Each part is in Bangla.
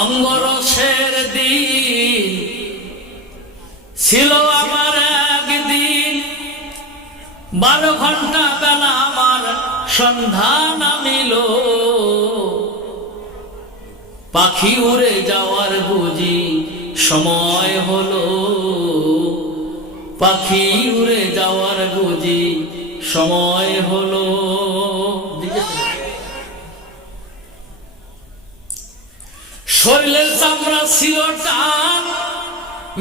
রঙ্গরসের দিন ছিল আমার একদিন, 12 ঘন্টা বেলা আমার সন্ধ্যা নামিল, পাখি উড়ে যাওয়ার বুঝি সময় হলো, পাখি উড়ে যাওয়ার বুঝি সময় হলো। শরীরের চামড়া ছিল টান,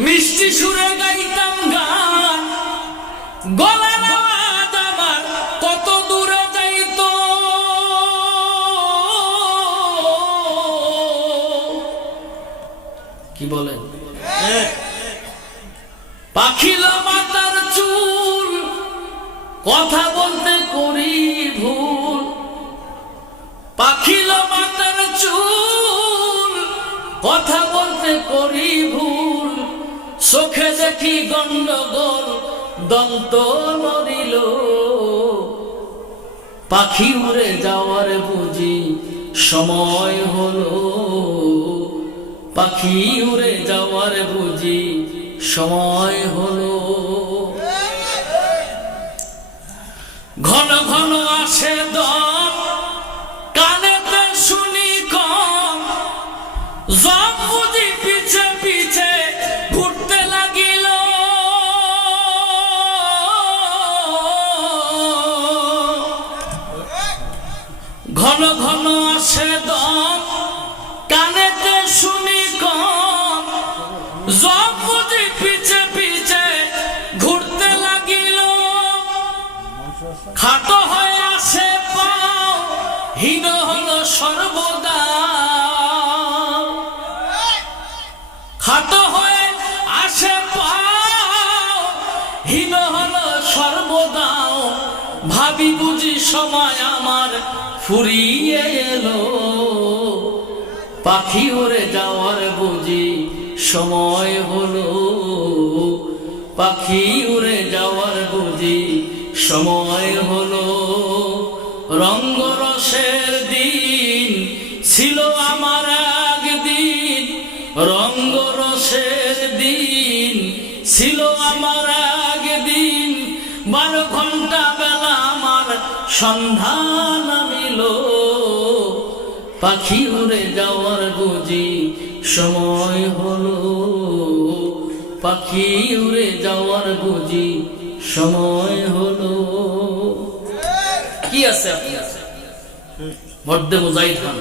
মিষ্টি সুরে গাইতাম গান, গলার আওয়াজ আমার কত দূরে যাইত, কি বলেন? পাখিল মাথার চুল, কথা বলতে করি ভুল, পাখিল মাথার চুল, কথা বলতে করি ভুল, চোখে দেখি গন্ডগোল, দন্ত নড়িল, পাখি উড়ে যাওয়ার বুঝি সময় হলো, পাখি উড়ে যাওয়ার বুঝি সময় হলো। ঘন ঘন আসে দম, কানেতে শুনি কম, জম বুঝি পিছে পিছে ঘুরতে লাগিল, ঘন ঘন আসে দম, কানেতে শুনি কম, জম বুঝি পিছে পিছে ঘুরতে লাগিল, খাটো হয়ে আসে পাও, হীন হলো সর্বদা, খাটো হয়ে আসে পাও, হীন হলো সর্বদা, ভাবি বুঝি সময় আমার ফুরিয়ে এলো, পাখি উড়ে যাওয়ার বুঝি সময় হলো, পাখি উড়ে যাওয়ার বুঝি সময় হলো। রঙ্গরসের দিন ছিল আমার একদিন, রঙ্গরসের দিন ছিল আমার একদিন, 12 ঘন্টা বেলা আমার সন্ধ্যা নামিল, পাখি উড়ে যাওয়ার বুঝি সময় হলো, পাখি উড়ে যাওয়ার বুঝি সময় হলো। কি আছে? মধ্যে মুজাহিদ খান।